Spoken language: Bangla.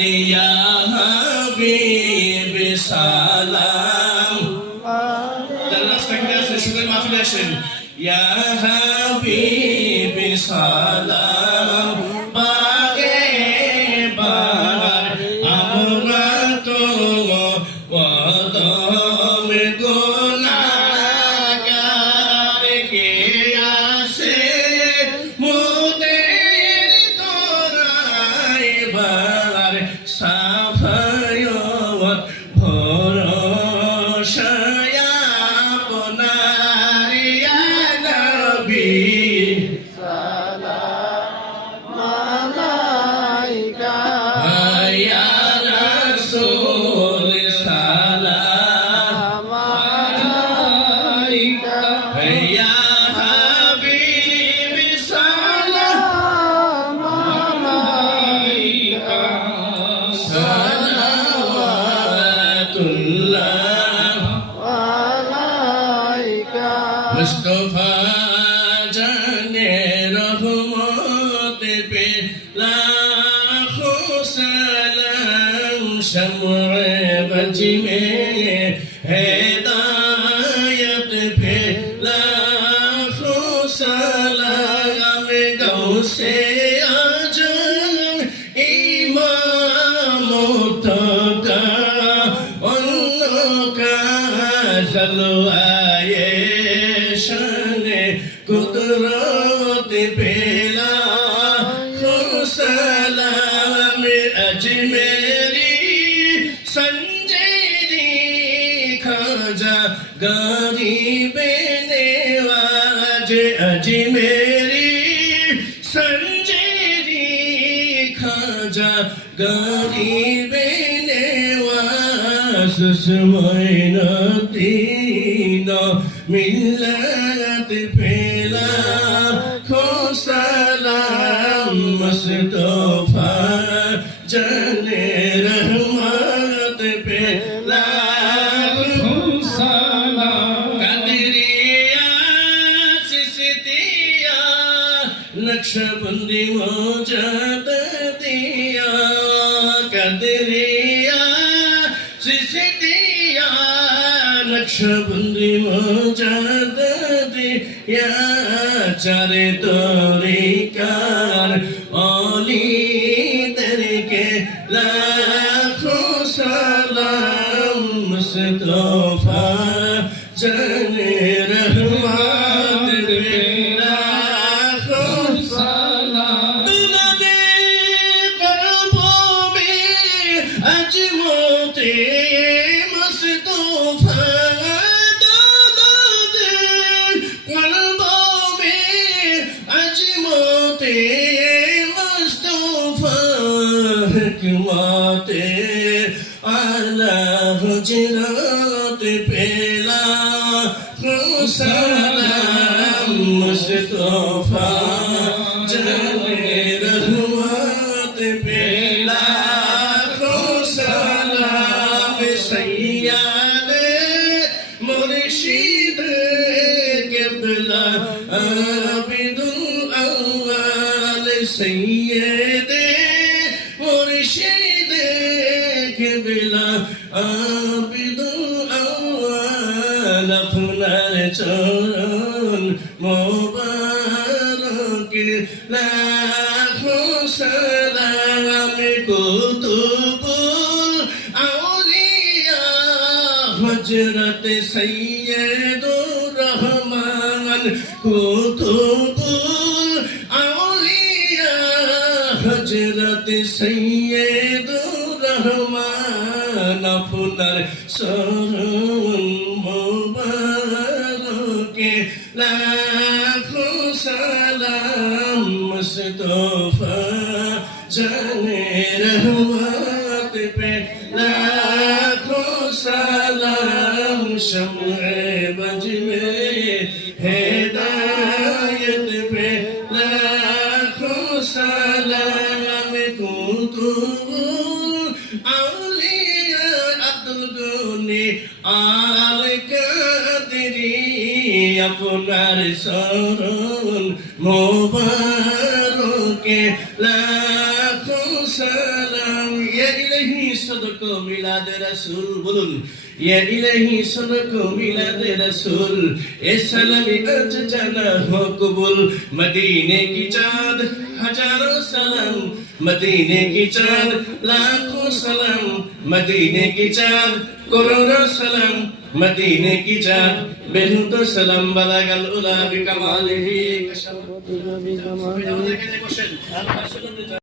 ইয়া হাবিবি সালাম যারা রাস্তা ঘুরে আসেন শুধু মাহফিলে আসেন ইয়া হাবিবি সালাম বাগে বার আমরা তো ওয়াদম গুনাহগার কে আসে মুদের তোরাই বার সাফায়ত ভরসায় আপনার ইয়া নবী সালাম আলাইকা ইয়া রাসূল সালাম আলাইকা ইয়া হাবিবি সালাম আলাইকা সালাওয়াতুল্লাহ আলাইকা মুস্তাফা জানে রহমত पे लाखों सलाम शम्अ बज में हिदायत पे लाखों सलाम गौसे आजम इमाम मुत्तका उनका जलवाए शाने कुदरत पे लाखों सलाम अजमेरी संजेरी खाजा गरीबे नेवाज अजमेरी संजेरी खाजा गरीबे नेवाज सुमैनतीना मिल्लत पेला खो सलाम मुस्तफा जाने रहमत पे लाखों सलाम कदरिया सिसतिया नक्शबंदी मौजद दिया कदरिया सिसतिया नक्शबंदी मौजद दिया चारे तरीकार औलीदरके लाखों सलाम मुस्तफा जाने रहमत पे लाखों सलाम दुलदे क़ल्बों में अजमते मुस्तफा दुलदे क़ल्बों में अजमते मुस्तफा हिकमते आला हुजरात पे लाखों सलाम मुस्तफा जाने रहमत पे लाखों सलाम सैयद मुर्शिद क़िबला आबिदुल अव्वल सैयद मुर्शिद क़िबला आबिदुल अव्वल আপনার চরণ মোবারক লাখো সালাম কুতুবুল আউলিয়া হযরত সৈয়দুর রহমান কুতুবুল আউলিয়া হযরত সৈয়দুর রহমান আপনার চরণ মোবারকে লাখোं सलाम मुस्तफा जाने रहमत पे लाखों सलाम शम्अ बज में हिदायत पे लाखों सलाम कुतुबुल औलिया अब्दुल गनी आल कादरी আপনার চরণ মোবারকে লাখো সালাম ইলাহি সদকা মিলাদ রাসূল বলুন ইয়া ইলাহি সদকা মিলাদ রাসূল এ সালামি আজ জানা হো কবুল মদিনে কি চাঁদ হাজারোं सलाम मदीने की चाँद लाखों सलाम मदीने की चाँद करोड़ों सलाम मदीने की चाँद बेहुदो सलाम बलगल उला बिकमालिही